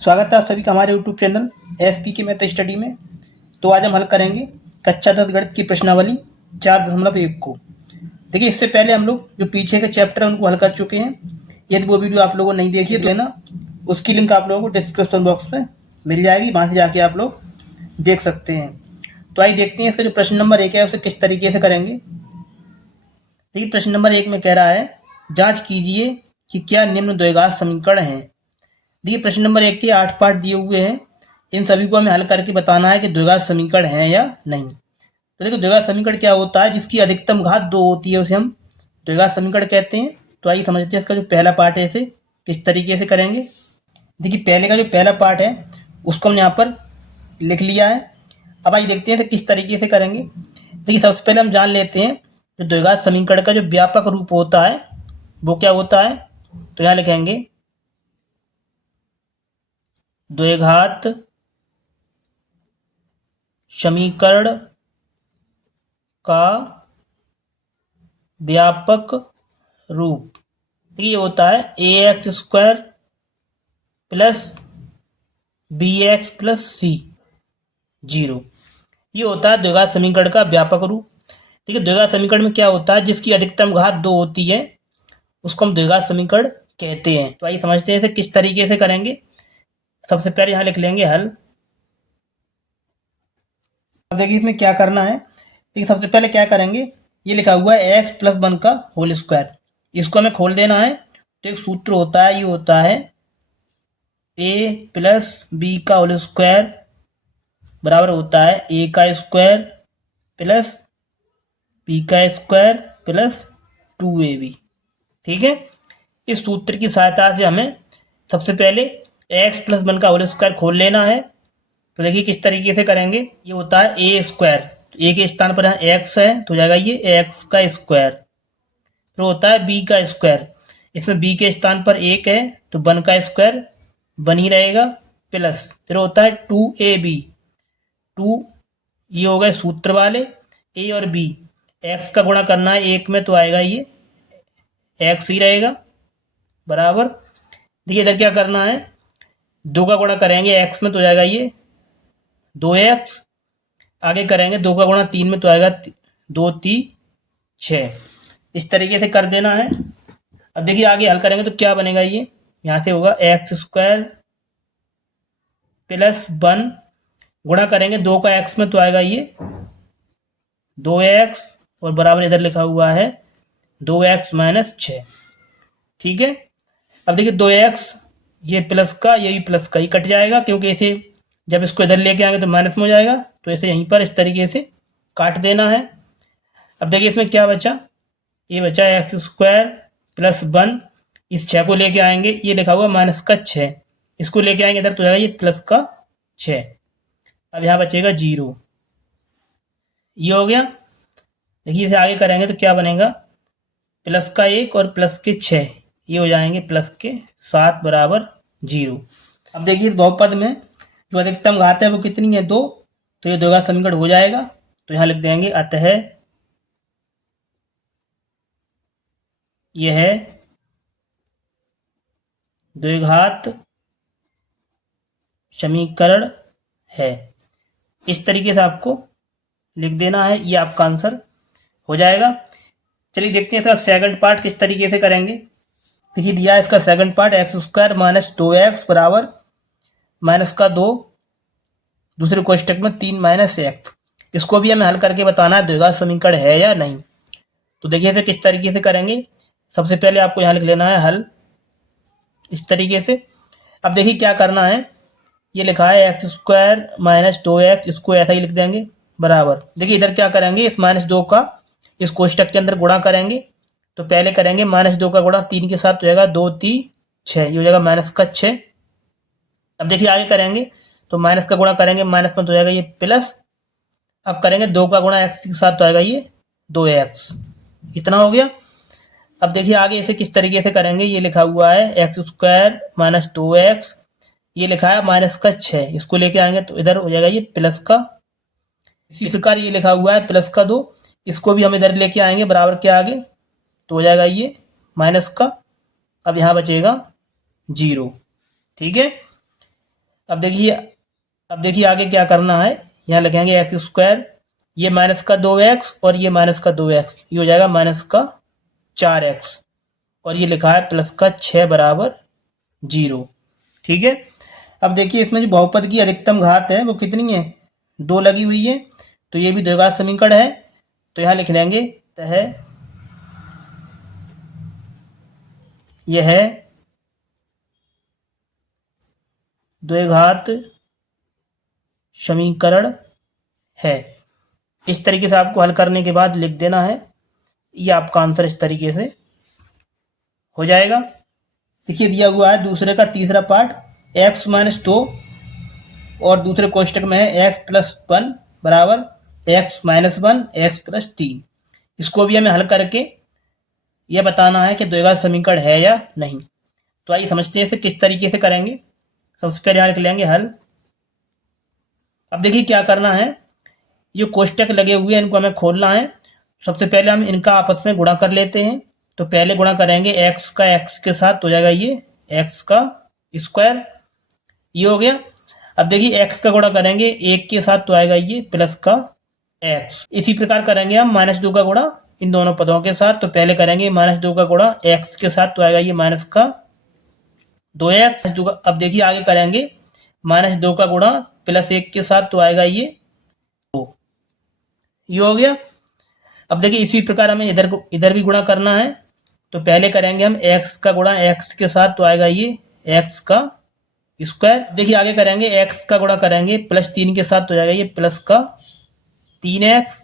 स्वागत है आप सभी का हमारे यूट्यूब चैनल एसपी के मैथ स्टडी में। तो आज हम हल करेंगे कक्षा 10 गणित की प्रश्नावली 4.1 को। देखिए, इससे पहले हम लोग जो पीछे के चैप्टर हैं उनको हल कर चुके हैं। यदि वो वीडियो आप लोगों ने नहीं देखी है तो है ना, उसकी लिंक आप लोगों को डिस्क्रिप्शन बॉक्स में मिल जाएगी, वहाँ से जाके आप लोग देख सकते हैं। तो आइए देखते हैं इसका जो प्रश्न नंबर 1 है उसे किस तरीके से करेंगे। देखिए, प्रश्न नंबर 1 में कह रहा है जांच कीजिए कि क्या निम्न द्विघात समीकरण है। देखिए, प्रश्न नंबर 1 के 8 पार्ट दिए हुए हैं। इन सभी को हमें हल करके बताना है कि द्विघात समीकरण है या नहीं। तो देखो, द्विघात समीकरण क्या होता है, जिसकी अधिकतम घात 2 होती है उसे हम द्विघात समीकरण कहते हैं। तो आइए समझते हैं इसका जो पहला पार्ट है इसे किस तरीके से करेंगे। देखिए, पहले का जो पहला पार्ट है उसको हमने यहाँ पर लिख लिया है। अब आइए देखते हैं तो किस तरीके से करेंगे। देखिए, सबसे पहले हम जान लेते हैं जो द्विघात समीकरण का जो व्यापक रूप होता है वो क्या होता है। तो यहाँ लिखेंगे द्विघात समीकरण का व्यापक रूप ये होता है A X square plus B X plus C 0। ये होता है द्विघात समीकरण का व्यापक रूप। देखिए, द्विघात समीकरण में क्या होता है, जिसकी अधिकतम घात 2 होती है उसको हम द्विघात समीकरण कहते हैं। तो आइए समझते हैं इसे किस तरीके से करेंगे। सबसे पहले यहाँ लिख लेंगे हल। अब देखिए इसमें क्या करना है। देखिए, सबसे पहले क्या करेंगे, ये लिखा हुआ है एक्स प्लस 1 का होल स्क्वायर, इसको हमें खोल देना है। तो एक सूत्र होता है, ये होता है ए प्लस बी का होल स्क्वायर बराबर होता है ए का स्क्वायर प्लस बी का स्क्वायर प्लस 2ab। ठीक है, इस सूत्र की सहायता से हमें सबसे पहले एक्स प्लस 1 का होल स्क्वायर खोल लेना है। तो देखिए किस तरीके से करेंगे। ये होता है ए स्क्वायर, तो ए के स्थान पर यहाँ एक्स है तो हो जाएगा ये एक्स का स्क्वायर। फिर होता है बी का स्क्वायर, इसमें बी के स्थान पर 1 है तो 1 का स्क्वायर बन ही रहेगा प्लस फिर होता है 2ab। 2 ये हो गए सूत्र वाले, ए और बी एक्स का गुणा करना है 1 में तो आएगा ये एक्स ही रहेगा बराबर। देखिए इधर क्या करना है, 2 का गुणा करेंगे एक्स में तो जाएगा ये 2x, आगे करेंगे 2 का गुणा 3 में तो आएगा 2 3 6। इस तरीके से कर देना है। अब देखिए आगे हल करेंगे तो क्या बनेगा, ये यहाँ से होगा एक्स स्क्वायर प्लस 1 गुणा करेंगे 2 का x में तो आएगा ये 2x और बराबर इधर लिखा हुआ है 2x माइनस 6। ठीक है, अब देखिए 2x ये प्लस का ये भी प्लस का ही कट जाएगा, क्योंकि इसे जब इसको इधर लेके आएंगे तो माइनस में हो जाएगा, तो इसे यहीं पर इस तरीके से काट देना है। अब देखिए इसमें क्या बचा, ये बचा एक्स स्क्वायर प्लस 1, इस 6 को लेके आएंगे, ये लिखा हुआ माइनस का 6, इसको लेके आएंगे इधर तो जाएगा ये प्लस का 6। अब यहाँ बचेगा 0, ये हो गया। देखिए इसे आगे करेंगे तो क्या बनेगा, प्लस का 1 और प्लस के 6 ये हो जाएंगे प्लस के 7 बराबर 0। अब देखिए इस बहुपद में जो अधिकतम घात है वो कितनी है 2, तो ये द्विघात समीकरण हो जाएगा। तो यहाँ लिख देंगे अतः यह द्विघात समीकरण है। इस तरीके से आपको लिख देना है, ये आपका आंसर हो जाएगा। चलिए देखते हैं इसका सेकंड पार्ट किस तरीके से करेंगे। देखिए दिया है इसका second part x square minus 2x बराबर माइनस का 2 दूसरे कोष्टक में 3 माइनस एक्स। इसको भी हमें हल करके बताना है द्विघात समीकरण है या नहीं। तो देखिए इसे किस तरीके से करेंगे। सबसे पहले आपको यहाँ लिख लेना है हल इस तरीके से। अब देखिए क्या करना है, ये लिखा है एक्स स्क्वायर माइनस 2x, इसको ऐसा ही लिख देंगे बराबर। देखिए इधर क्या करेंगे, इस माइनस 2 का इस कोष्टक के अंदर गुणा करेंगे। तो पहले करेंगे माइनस 2 का गुणा 3 के साथ हो जाएगा 2 3 6, ये हो जाएगा माइनस का 6। अब देखिए आगे करेंगे तो माइनस का गुणा करेंगे माइनस में तो जाएगा ये प्लस। अब करेंगे 2 का गुणा x के साथ तो आएगा ये 2x, इतना हो गया। अब देखिए आगे इसे किस तरीके से करेंगे, ये लिखा हुआ है एक्स स्क्वायर माइनस 2x, ये लिखा है माइनस का 6, इसको लेके आएंगे तो इधर हो जाएगा ये प्लस का। इसी प्रकार ये लिखा हुआ है प्लस का 2, इसको भी हम इधर लेके आएंगे बराबर के आगे तो हो जाएगा ये माइनस का। अब यहाँ बचेगा 0। ठीक है, अब देखिए आगे क्या करना है। यहाँ लिखेंगे एक्स स्क्वायर, ये माइनस का 2x और ये माइनस का 2x, ये हो जाएगा माइनस का 4x, और ये लिखा है प्लस का 6 बराबर 0। ठीक है। अब देखिए इसमें जो बहुपद की अधिकतम घात है वो कितनी है, 2 लगी हुई है, तो ये भी द्विघात समीकरण है। तो यहाँ लिख लेंगे यह द्विघात समीकरण है। इस तरीके से आपको हल करने के बाद लिख देना है, ये आपका आंसर इस तरीके से हो जाएगा। देखिए दिया हुआ है दूसरे का तीसरा पार्ट, x-2 और दूसरे कोष्टक में है x+1 बराबर x-1 x+3। इसको भी हमें हल करके यह बताना है कि द्विघात समीकरण है या नहीं। तो आइए समझते हैं इसे किस तरीके से करेंगे। सबसे पहले यहाँ लिख लेंगे हल। अब देखिए क्या करना है, ये कोष्टक लगे हुए हैं इनको हमें खोलना है। सबसे पहले हम इनका आपस में गुणा कर लेते हैं। तो पहले गुणा करेंगे x का x के साथ, हो जाएगा ये x का स्क्वायर, ये हो गया। अब देखिए x का गुणा करेंगे 1 के साथ, तो आएगा ये प्लस का x। इसी प्रकार करेंगे हम -2 का गुणा इन दोनों पदों के साथ। तो पहले करेंगे -2 का गुणा x के साथ, तो आएगा ये माइनस का 2x। अब देखिए आगे करेंगे -2 का गुणा +1 के साथ, तो आएगा ये 2, ये हो गया। अब देखिए इसी प्रकार हमें इधर भी गुणा करना है। तो पहले करेंगे हम x का गुणा x के साथ, तो आएगा ये x का स्क्वायर। देखिए आगे करेंगे x का गुणा करेंगे +3 के साथ, तो जाएगा ये प्लस का 3x,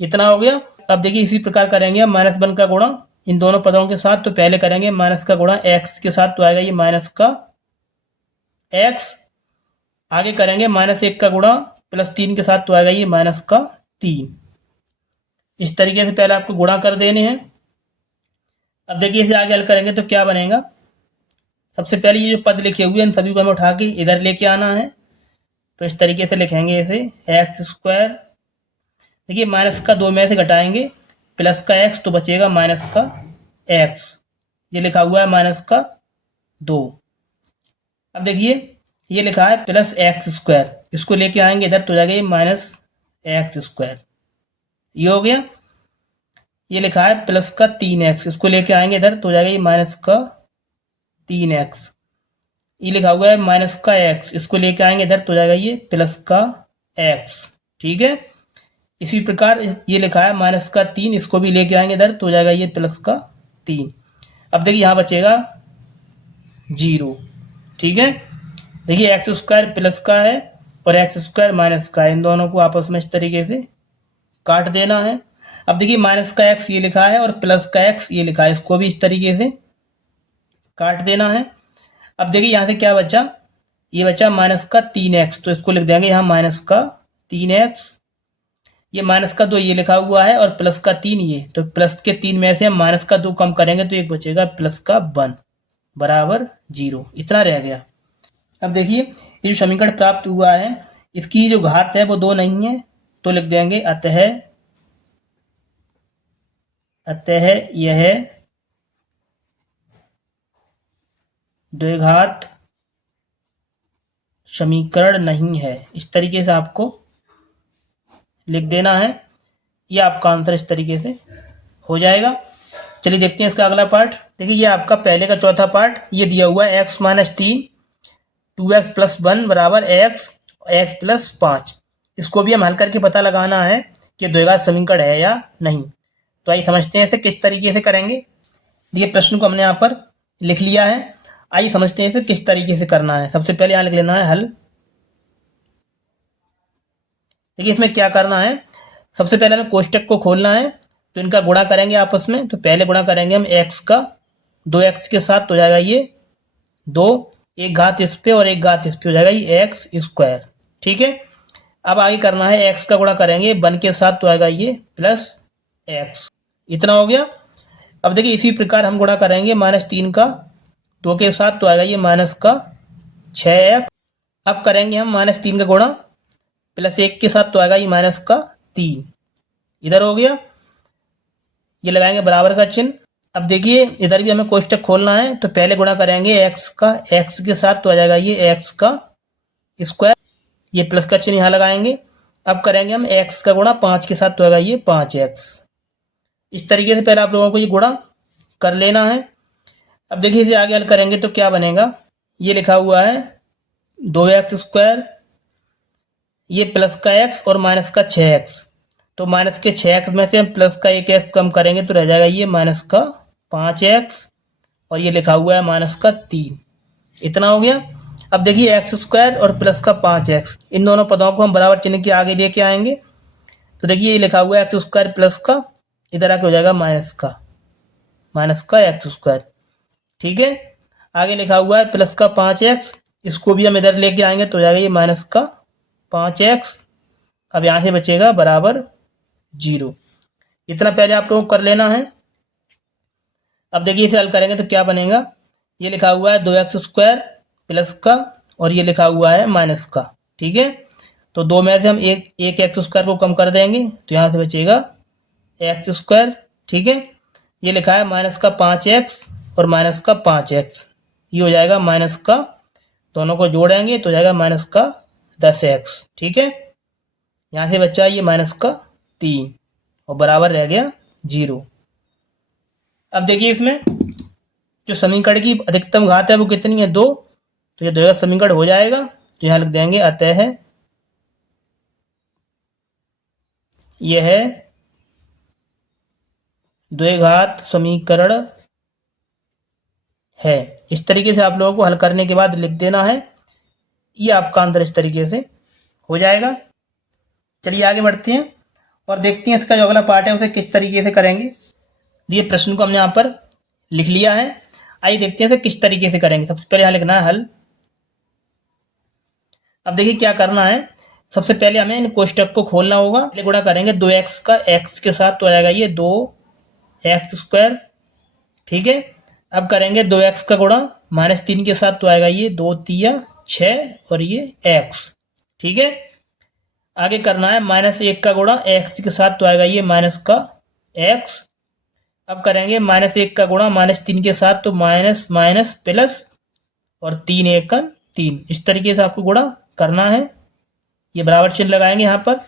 इतना हो गया। अब देखिए इसी प्रकार करेंगे हम -1 का गुणा इन दोनों पदों के साथ। तो पहले करेंगे माइनस का गुणा x के साथ, तो आएगा ये माइनस का x। आगे करेंगे -1 का गुणा +3 के साथ, तो आएगा ये माइनस का 3। इस तरीके से पहले आपको गुणा कर देने हैं। अब देखिए इसे आगे हल करेंगे तो क्या बनेगा। सबसे पहले ये जो पद लिखे हुए हैं इन सभी को हमें उठा के इधर लेके आना है। तो इस तरीके से लिखेंगे इसे x²। देखिए माइनस का 2 में से घटाएंगे प्लस का x, तो बचेगा माइनस का x। ये लिखा हुआ है माइनस का 2। अब देखिए ये लिखा है +x², इसको लेके आएंगे इधर, तो जाएगा ये -x², ये हो गया। ये लिखा है प्लस का 3x, इसको लेके आएंगे इधर, तो जाएगा ये माइनस का 3x। ये लिखा हुआ है माइनस का x, इसको लेके आएंगे इधर, तो जाएगा ये प्लस का x। ठीक है। इसी प्रकार ये लिखा है माइनस का 3, इसको भी लेके आएंगे इधर, तो जाएगा ये प्लस का 3। अब देखिए यहाँ बचेगा 0। ठीक है। देखिए x² प्लस का है और x² माइनस का है, इन दोनों को आपस में इस तरीके से काट देना है। अब देखिए माइनस का x ये लिखा है और प्लस का x ये लिखा है, इसको भी इस तरीके से काट देना है। अब देखिए यहाँ से क्या बचा, ये बचा माइनस का 3x, तो इसको लिख देंगे यहाँ माइनस का 3x। ये माइनस का 2 ये लिखा हुआ है और प्लस का 3 ये, तो प्लस के 3 में से हम माइनस का 2 कम करेंगे तो एक बचेगा प्लस का 1 बराबर 0, इतना रह गया। अब देखिए ये जो समीकरण प्राप्त हुआ है इसकी जो घात है वो 2 नहीं है, तो लिख देंगे अतः यह द्विघात समीकरण नहीं है। इस तरीके से आपको लिख देना है, ये आपका आंसर इस तरीके से हो जाएगा। चलिए देखते हैं इसका अगला पार्ट। देखिए ये आपका पहले का चौथा पार्ट, ये दिया हुआ है x-3 2x+1 बराबर x+5। इसको भी हम हल करके पता लगाना है कि द्विघात समीकरण है या नहीं। तो आइए समझते हैं इसे किस तरीके से करेंगे। देखिए प्रश्न को हमने यहाँ पर लिख लिया है, आइए समझते हैं इसे किस तरीके से करना है। सबसे पहले यहाँ लिख लेना है हल। देखिए इसमें क्या करना है, सबसे पहले हमें कोष्टक को खोलना है, तो इनका गुणा करेंगे आपस में। तो पहले गुणा करेंगे हम x का 2x के साथ, तो हो जाएगा ये 2, एक घात इस पे और एक घात इस पे, हो जाएगा ये x²। ठीक है। अब आगे करना है x का गुणा करेंगे 1 के साथ, तो आएगा ये प्लस x, इतना हो गया। अब देखिए इसी प्रकार हम गुणा करेंगे -3 का 2 के साथ, तो आएगा ये माइनस का 6x। अब करेंगे हम -3 का गुणा +1 के साथ, तो आएगा ये माइनस का 3, इधर हो गया। ये लगाएंगे बराबर का चिन्ह, अब देखिए इधर भी हमें कोष्टक खोलना है, तो पहले गुणा करेंगे एक्स का एक्स के साथ, तो आ जाएगा ये एक्स का स्क्वायर, ये प्लस का चिन्ह यहाँ लगाएंगे। अब करेंगे हम एक्स का गुणा 5 के साथ, तो आएगा ये 5x। इस तरीके से पहले आप लोगों को ये गुणा कर लेना है। अब देखिए इसे आगे हल करेंगे तो क्या बनेगा, ये लिखा हुआ है 2x², ये प्लस का x और माइनस का 6x, तो माइनस के 6x में से हम प्लस का 1x कम करेंगे तो रह जाएगा ये माइनस का 5x, और ये लिखा हुआ है माइनस का 3। इतना हो गया। अब देखिए x² और प्लस का 5x, इन दोनों पदों को हम बराबर चिन्ह के आगे लेके आएंगे। तो देखिए ये लिखा हुआ है x² प्लस का, इधर आके हो जाएगा माइनस का x²। ठीक है, आगे लिखा हुआ है प्लस का 5x, इसको भी हम इधर लेके आएंगे तो हो जाएगा ये माइनस का 5x। अब यहाँ से बचेगा बराबर 0। इतना पहले आप लोगों को कर लेना है। अब देखिए इसे हल करेंगे तो क्या बनेगा, ये लिखा हुआ है 2x² प्लस का, और ये लिखा हुआ है माइनस का। ठीक है, तो दो में से हम एक x² को कम कर देंगे तो यहाँ से बचेगा x²। ठीक है, ये लिखा है माइनस का 5x और माइनस का 5x, ये हो जाएगा माइनस का, दोनों को जोड़ेंगे तो हो जाएगा माइनस का 10x। ठीक है, यहाँ से बचा ये माइनस का 3 और बराबर रह गया 0। अब देखिए इसमें जो समीकरण की अधिकतम घात है वो कितनी है, 2, तो ये 2 का समीकरण हो जाएगा, तो यहाँ लिख देंगे अतः यह 2 घात समीकरण है। इस तरीके से आप लोगों को हल करने के बाद लिख देना है, ये आपका आंसर इस तरीके से हो जाएगा। चलिए आगे बढ़ते हैं और देखते हैं इसका जो अगला पार्ट है उसे किस तरीके से करेंगे। ये प्रश्न को हमने यहाँ पर लिख लिया है, आइए देखते हैं इसे किस तरीके से करेंगे। सबसे पहले यहाँ लिखना है हल। अब देखिए क्या करना है, सबसे पहले हमें इन कोष्टक को खोलना होगा। पहले गुणा करेंगे 2x का x के साथ, तो आ जाएगा ये 2x²। ठीक है, अब करेंगे 2x का गुणा -3 के साथ, तो आएगा ये 2 3 6 और ये x। ठीक है, आगे करना है -1 का गुणा x के साथ, तो आएगा ये माइनस का x। अब करेंगे -1 का गुणा -3 के साथ, तो माइनस माइनस प्लस और 3 1 का 3। इस तरीके से आपको गुणा करना है, ये बराबर चिन्ह लगाएंगे यहाँ पर।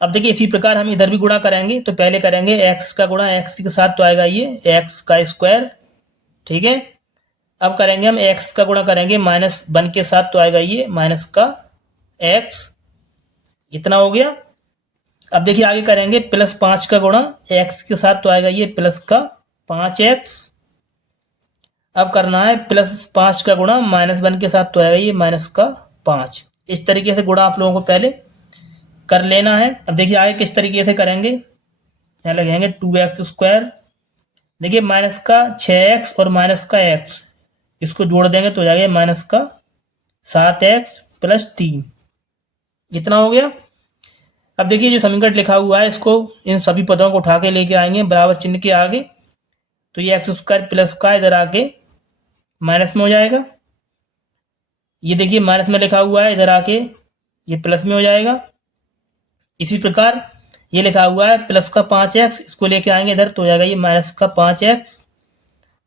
अब देखिए इसी प्रकार हम इधर भी गुणा करेंगे, तो पहले करेंगे x का गुणा x के साथ, तो आएगा ये x²। ठीक है, अब करेंगे हम x का गुणा करेंगे -1 के साथ, तो आएगा ये माइनस का x। इतना हो गया। अब देखिए आगे करेंगे +5 का गुणा x के साथ, तो आएगा ये प्लस का 5x। अब करना है +5 का गुणा -1 के साथ, तो आएगा ये माइनस का 5। इस तरीके से गुणा आप लोगों को पहले कर लेना है। अब देखिए आगे किस तरीके से करेंगे, यहाँ लगेंगे 2x²। देखिए माइनस का 6x और माइनस का x, इसको जोड़ देंगे तो हो जाएगा माइनस का 7x + 3। इतना हो गया। अब देखिए जो समीकरण लिखा हुआ है इसको इन सभी पदों को उठा के लेके आएंगे बराबर चिन्ह के आगे, तो ये x² प्लस का इधर आके माइनस में हो जाएगा। ये देखिए माइनस में लिखा हुआ है, इधर आके ये प्लस में हो जाएगा। इसी प्रकार ये लिखा हुआ है प्लस का 5x, इसको लेके आएंगे इधर तो हो जाएगा ये माइनस का 5x।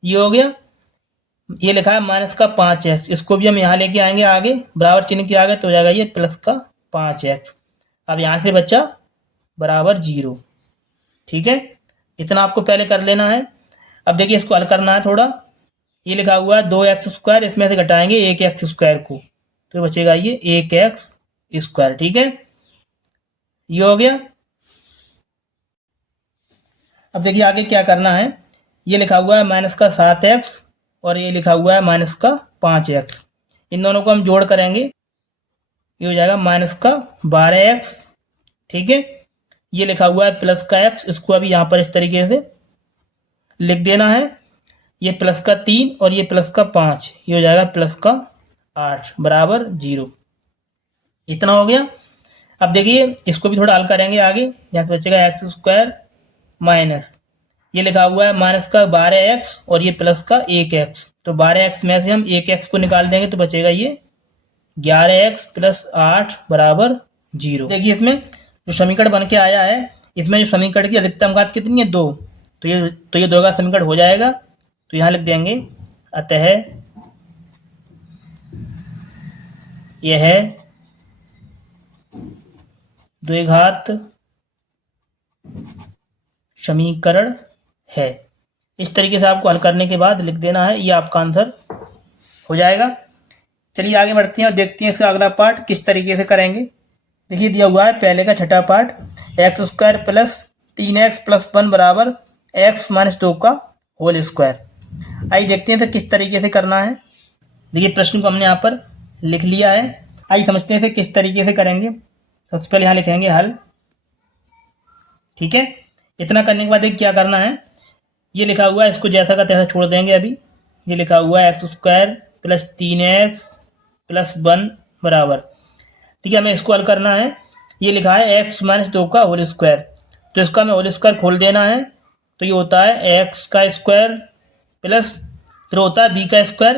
ये हो गया। ये लिखा है माइनस का 5x, इसको भी हम यहाँ लेके आएंगे आगे बराबर चिन्ह के आगे, तो हो जाएगा ये प्लस का 5x। अब यहाँ से बचा बराबर 0। ठीक है, इतना आपको पहले कर लेना है। अब देखिए इसको हल करना है थोड़ा। ये लिखा हुआ है 2x², इसमें से घटाएंगे 1x² को, तो बचेगा ये 1x²। ठीक है, ये हो गया। अब देखिए आगे क्या करना है, ये लिखा हुआ है माइनस का 7x और ये लिखा हुआ है माइनस का 5x, इन दोनों को हम जोड़ करेंगे, ये हो जाएगा माइनस का 12x। ठीक है, ये लिखा हुआ है प्लस का x, इसको अभी यहाँ पर इस तरीके से लिख देना है। ये प्लस का 3 और ये प्लस का 5, ये हो जाएगा प्लस का 8 बराबर 0। इतना हो गया। अब देखिए इसको भी थोड़ा हल करेंगे आगे, यहाँ से बचेगा x² माइनस, ये लिखा हुआ है माइनस का 12x और ये प्लस का 1x, तो 12x में से हम 1x को निकाल देंगे तो बचेगा ये 11x + 8 बराबर 0। देखिए इसमें जो समीकरण बन के आया है, इसमें जो समीकरण की अधिकतम घात कितनी है, 2, तो ये द्विघात समीकरण हो जाएगा। तो यहाँ लिख देंगे अतः यह द्विघात समीकरण है। इस तरीके से आपको हल करने के बाद लिख देना है, ये आपका आंसर हो जाएगा। चलिए आगे बढ़ते हैं और देखते हैं इसका अगला पार्ट किस तरीके से करेंगे। देखिए दिया हुआ है पहले का छठा part, x square plus 3x plus 1 बराबर x माइनस 2 का होल स्क्वायर। आइए देखते हैं तो किस तरीके से करना है। देखिए प्रश्न को हमने यहाँ पर लिख लिया है। आइए समझते हैं किस तरीके से करेंगे। सबसे पहले यहाँ लिखेंगे हल। ठीक है, इतना करने के बाद एक क्या करना है, ये लिखा हुआ है इसको जैसा का तैसा छोड़ देंगे। अभी ये लिखा हुआ है x square plus 3x plus 1 बराबर, ठीक है, हमें इसको हल करना है। ये लिखा है x माइनस 2 का होल स्क्वायर, तो इसका हमें होल स्क्वायर खोल देना है। तो ये होता है x का स्क्वायर प्लस फिर होता है b का स्क्वायर,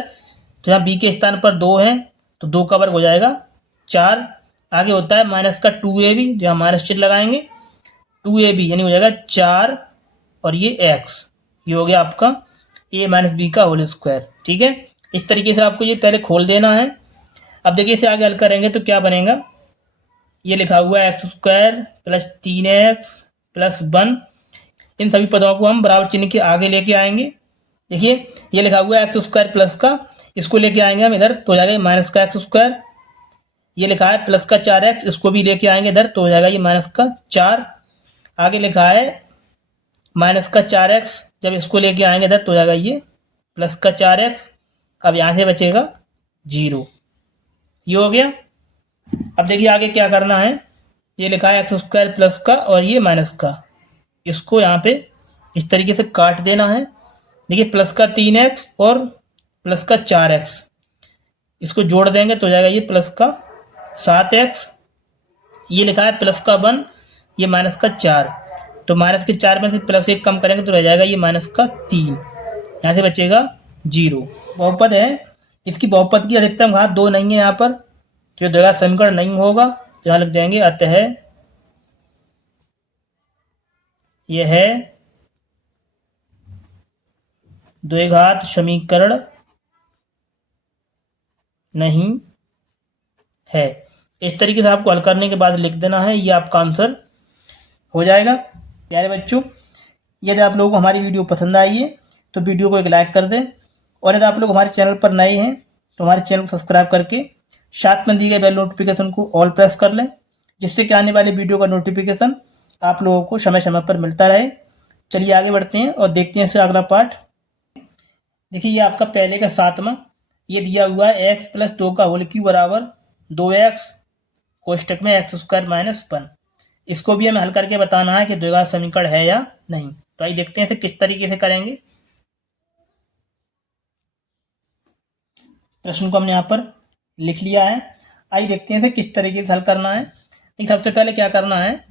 तो यहाँ b के स्थान पर 2 है तो 2 का वर्ग हो जाएगा 4। आगे होता है माइनस का 2ab, जहाँ माइनस चिन्ह लगाएंगे 2ab यानी हो जाएगा 4 और ये x, ये हो गया आपका a माइनस बी का होल स्क्वायर। ठीक है, इस तरीके से आपको ये पहले खोल देना है। अब देखिए इसे आगे हल करेंगे तो क्या बनेगा, ये लिखा हुआ है x square plus 3x plus 1, इन सभी पदों को हम बराबर चिन्ह के आगे लेके आएंगे। देखिए ये लिखा हुआ है एक्स स्क्वायर प्लस का, इसको लेके आएंगे हम इधर तो हो जाएगा माइनस का एक्स स्क्वायर। ये लिखा है प्लस का 4x, इसको भी लेके आएंगे इधर तो हो जाएगा ये माइनस का 4। आगे लिखा है माइनस का 4x, जब इसको लेके आएंगे इधर तो हो जाएगा ये प्लस का 4x। अब यहाँ से बचेगा 0, ये हो गया। अब देखिए आगे क्या करना है, ये लिखा है एक्स स्क्वायर प्लस का और ये माइनस का, इसको यहाँ पे इस तरीके से काट देना है। देखिए प्लस का 3x और प्लस का 4x, इसको जोड़ देंगे तो हो जाएगा ये प्लस का 7x। ये लिखा है प्लस का 1, ये माइनस का 4, तो माइनस के 4 में से प्लस 1 कम करेंगे तो रह जाएगा ये माइनस का 3, यहाँ से बचेगा 0। बहुपद है, इसकी बहुपद की अधिकतम घात 2 नहीं है यहाँ पर, तो ये द्विघात समीकरण नहीं होगा। तो यहाँ लिख देंगे अतः यह द्विघात समीकरण नहीं है। इस तरीके से आपको हल करने के बाद लिख देना है, ये आपका आंसर हो जाएगा। प्यारे बच्चों, यदि आप लोगों को हमारी वीडियो पसंद आई है तो वीडियो को एक लाइक कर दें, और यदि आप लोग हमारे चैनल पर नए हैं तो हमारे चैनल को सब्सक्राइब करके साथ में दी गई बेल नोटिफिकेशन को ऑल प्रेस कर लें, जिससे कि आने वाली वीडियो का नोटिफिकेशन आप लोगों को समय समय पर मिलता रहे। चलिए आगे बढ़ते हैं और देखते हैं इससे अगला पार्ट। देखिए ये आपका पहले का 7वां, ये दिया हुआ है x प्लस 2 का होल क्यूब बराबर 2x कोष्टक में एक्स स्क्वायर माइनस 1। इसको भी हमें हल करके बताना है कि द्विघात समीकरण है या नहीं। तो आइए देखते हैं इसे किस तरीके से करेंगे। प्रश्न को हमने यहाँ पर लिख लिया है। आइए देखते हैं इसे किस तरीके से हल करना है। एक सबसे पहले क्या करना है,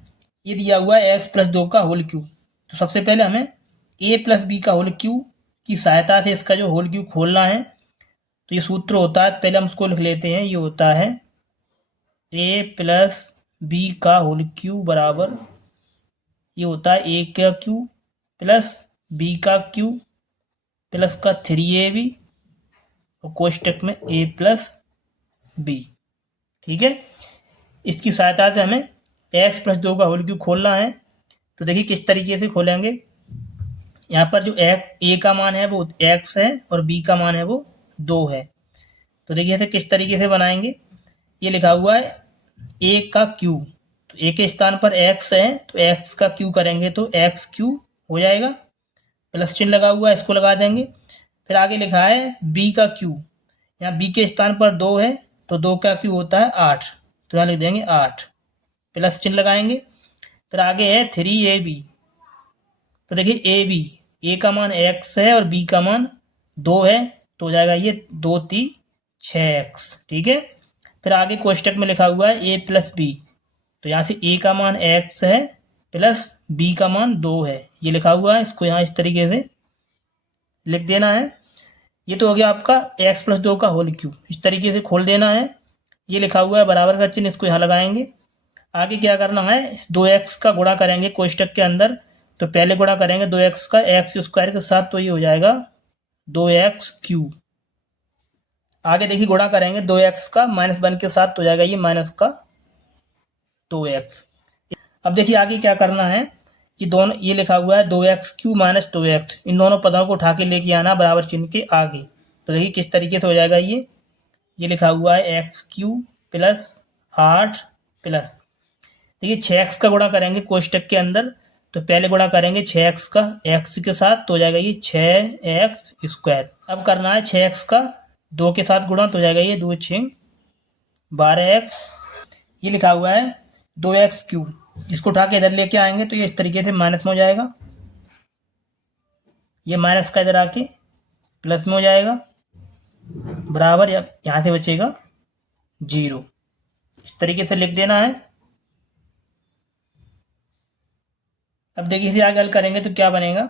ये दिया हुआ है x प्लस 2 का होल क्यूब, तो सबसे पहले हमें a प्लस बी का होल क्यूब की सहायता से इसका जो होल क्यूब खोलना है। तो ये सूत्र होता है, पहले हम उसको लिख लेते हैं, ये होता है a प्लस बी का होल क्यूब बराबर, ये होता है a का क्यूब प्लस b का क्यूब प्लस का 3ab और कोष्टक में a प्लस बी। ठीक है, इसकी सहायता से हमें x प्लस 2 का होल क्यूब खोलना है। तो देखिए किस तरीके से खोलेंगे। यहाँ पर जो a का मान है वो x है और b का मान है वो 2 है। तो देखिए इसे किस तरीके से बनाएंगे। ये लिखा हुआ है a का क्यूब, तो a के स्थान पर x है तो x का क्यूब करेंगे तो x क्यूब हो जाएगा, प्लस चिन्ह लगा हुआ है इसको लगा देंगे। फिर आगे लिखा है b का क्यूब, यहाँ b के स्थान पर 2 है तो 2 का क्यूब होता है 8, तो यहाँ लिख देंगे 8, प्लस चिन्ह लगाएंगे। फिर आगे है 3ab, तो देखिए a का मान x है और b का मान 2 है तो हो जाएगा ये 2 3 6x। ठीक है, फिर आगे कोष्टक में लिखा हुआ है a प्लस बी, तो यहाँ से a का मान x है प्लस b का मान 2 है, ये लिखा हुआ है, इसको यहाँ इस तरीके से लिख देना है। ये तो हो गया आपका x प्लस 2 का होल क्यूब, इस तरीके से खोल देना है। ये लिखा हुआ है बराबर का चिन्ह, इसको यहाँ लगाएंगे। आगे क्या करना है, 2x का गुणा करेंगे कोष्टक के अंदर तो पहले गुणा करेंगे 2x का एक्स स्क्वायर के साथ, तो ये हो जाएगा 2x³ आगे देखिए गुणा करेंगे 2x का -1 के साथ, तो हो जाएगा ये माइनस का 2x। अब देखिए आगे क्या करना है कि दोनों ये लिखा हुआ है 2x³ - 2x, इन दोनों पदों को उठा के लेके आना बराबर चिन्ह के आगे। तो देखिए किस तरीके से हो जाएगा ये लिखा हुआ है x³ + 8 प्लस, देखिए 6x का गुणा करेंगे कोष्टक के अंदर, तो पहले गुणा करेंगे 6x का x के साथ, तो हो जाएगा ये 6x²। अब करना है 6x का 2 के साथ गुणा, तो हो जाएगा ये 2 × 6 = 12x। ये लिखा हुआ है 2x³, इसको उठा के इधर लेके आएंगे तो ये इस तरीके से माइनस में हो जाएगा, ये माइनस का इधर आके प्लस में हो जाएगा, बराबर यहाँ से बचेगा 0। इस तरीके से लिख देना है। अब देखिए इसे आगे हल करेंगे तो क्या बनेगा,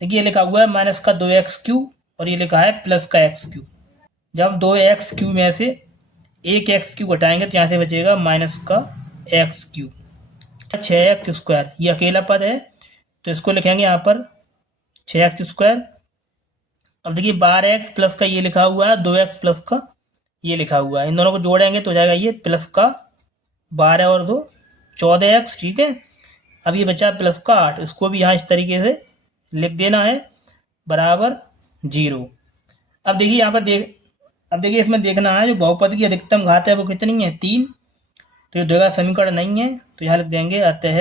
देखिए ये लिखा हुआ है माइनस का 2x³ और ये लिखा है प्लस का x³। जब हम 2x³ में से एक x³ घटाएंगे तो यहाँ से बचेगा माइनस का x³। 6x², ये अकेला पद है तो इसको लिखेंगे यहाँ पर 6x²। अब देखिए 12x प्लस का ये लिखा हुआ है, 2x प्लस का ये लिखा हुआ है, इन दोनों को जोड़ेंगे तो हो जाएगा ये प्लस का 12 और 2 14x, ठीक है। अब ये बचा प्लस का 8, इसको भी यहाँ इस तरीके से लिख देना है, बराबर 0। अब देखिए यहाँ पर अब देखिए इसमें देखना है जो बहुपद की अधिकतम घात है वो कितनी है, 3। तो ये द्विघात समीकरण नहीं है तो यहाँ लिख देंगे अतः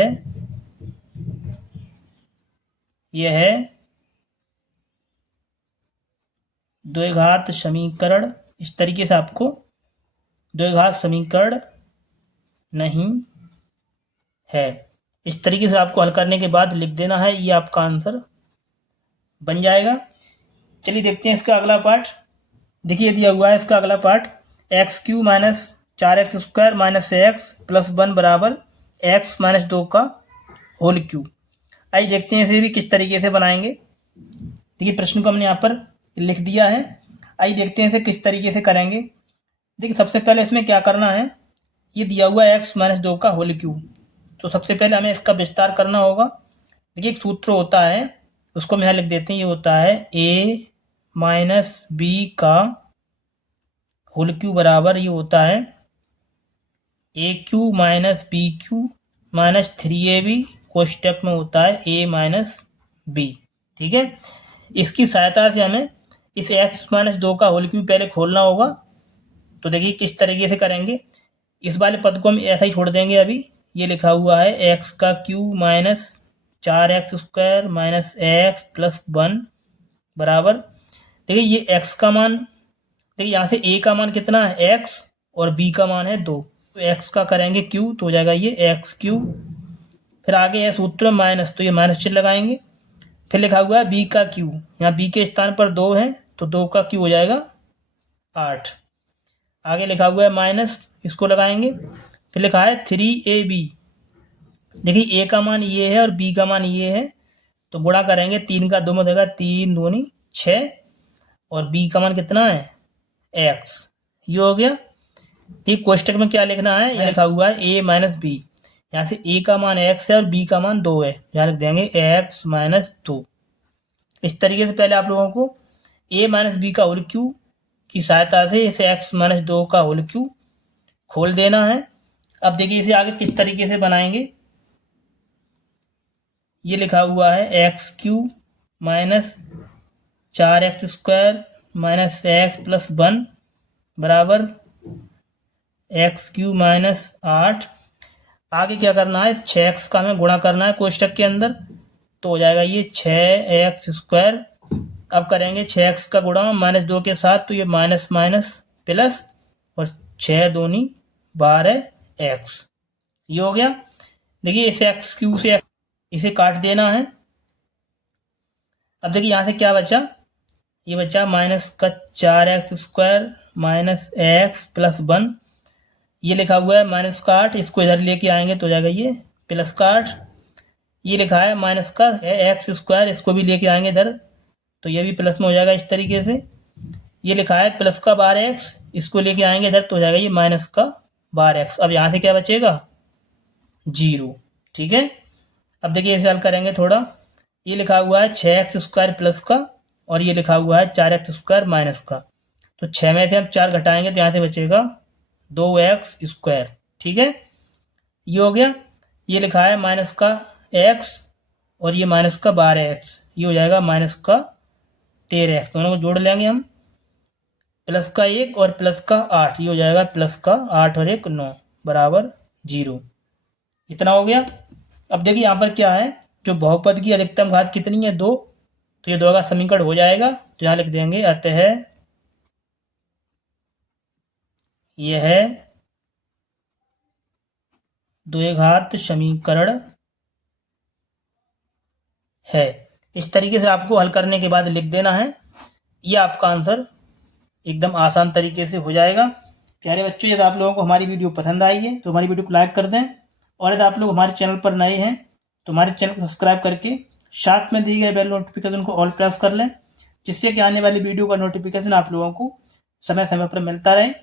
यह है द्विघात समीकरण। इस तरीके से आपको द्विघात समीकरण नहीं है, इस तरीके से आपको हल करने के बाद लिख देना है, ये आपका आंसर बन जाएगा। चलिए देखते हैं इसका अगला पार्ट। देखिए दिया हुआ है इसका अगला पार्ट, x³ - 4x² - x + 1 बराबर x - 2 का होल क्यूब। आइए देखते हैं इसे भी किस तरीके से बनाएंगे। देखिए प्रश्न को हमने यहाँ पर लिख दिया है, आइए देखते हैं इसे किस तरीके से करेंगे। देखिए सबसे पहले इसमें क्या करना है, ये दिया हुआ है x - 2 का होल क्यूब, तो सबसे पहले हमें इसका विस्तार करना होगा। देखिए एक सूत्र होता है, उसको हम यहाँ लिख देते हैं, ये होता है a - b का होल क्यूब बराबर ये होता है a³ - b³ - 3ab कोष्टक में होता है a - b, ठीक है। इसकी सहायता से हमें इस x - 2 का होल क्यूब पहले खोलना होगा। तो देखिए किस तरीके से करेंगे, इस वाले पद को हम ऐसा ही छोड़ देंगे। अभी ये लिखा हुआ है x³ - 4x² - x + 1 बराबर, देखिए ये x का मान, देखिए यहाँ से a का मान कितना है x और b का मान है 2, तो x का करेंगे q तो हो जाएगा ये x³। फिर आगे है सूत्र माइनस, तो ये माइनस चिन्ह लगाएंगे। फिर लिखा हुआ है b का q, यहाँ b के स्थान पर 2 है तो 2 का q हो जाएगा 8। आगे लिखा हुआ है माइनस, इसको लगाएंगे। फिर लिखा है 3ab, देखिए a का मान ये है और b का मान ये है, तो गुणा करेंगे 3 का 2 में देगा 3 दूनी 6 और b का मान कितना है x, ये हो गया। ठीक कोष्टक में क्या लिखना है, यहाँ लिखा हुआ है a - b, यहाँ से a का मान x है और b का मान 2 है, यहाँ लिख देंगे x - 2। इस तरीके से पहले आप लोगों को a - b का होल क्यूब की सहायता से इसे x - 2 का होल क्यूब खोल देना है। अब देखिए इसे आगे किस तरीके से बनाएंगे, ये लिखा हुआ है x³ - 4x² - x + 1 बराबर x³ - 8। आगे क्या करना है, 6x का हमें गुणा करना है कोष्टक के अंदर, तो हो जाएगा ये 6x²। अब करेंगे 6x का गुणा -2 के साथ, तो ये माइनस माइनस प्लस और 6 दूनी 12x, ये हो गया। देखिए इसे x³ से इसे काट देना है। अब देखिए यहाँ से क्या बचा, ये बचा माइनस का 4x² - x + 1, ये लिखा हुआ है माइनस का 8, इसको इधर लेके आएंगे तो हो जाएगा ये प्लस का 8। ये लिखा है माइनस का x², इसको भी लेके आएंगे इधर तो ये भी प्लस में हो जाएगा इस तरीके से। ये लिखा है प्लस का 12x, इसको लेके आएंगे इधर तो हो जाएगा ये माइनस का 12x। अब यहाँ से क्या बचेगा 0, ठीक है। अब देखिए इसे हल करेंगे थोड़ा। ये लिखा हुआ है 6x² प्लस का और ये लिखा हुआ है 4x² माइनस का। तो 6 में से हम 4 घटाएंगे तो यहाँ से बचेगा 2x²। ठीक है, ये हो गया। ये लिखा है माइनस का x और ये माइनस का 12x, ये हो जाएगा माइनस का 13x। दोनों को जोड़ लेंगे हम, प्लस का 1 और प्लस का 8, ये हो जाएगा प्लस का 8 और 1 9 बराबर 0। इतना हो गया। अब देखिए यहाँ पर क्या है, जो बहुपद की अधिकतम घात कितनी है 2, तो ये 2 का समीकरण हो जाएगा। तो यहाँ लिख देंगे अतः यह 2 घात समीकरण है। इस तरीके से आपको हल करने के बाद लिख देना है, ये आपका आंसर एकदम आसान तरीके से हो जाएगा। प्यारे बच्चों, यदि आप लोगों को हमारी वीडियो पसंद आई है तो हमारी वीडियो को लाइक कर दें, और यदि आप लोग हमारे चैनल पर नए हैं तो हमारे चैनल को सब्सक्राइब करके साथ में दिए गए बेल नोटिफिकेशन को ऑल प्रेस कर लें, जिससे कि आने वाली वीडियो का नोटिफिकेशन आप लोगों को समय समय पर मिलता रहे।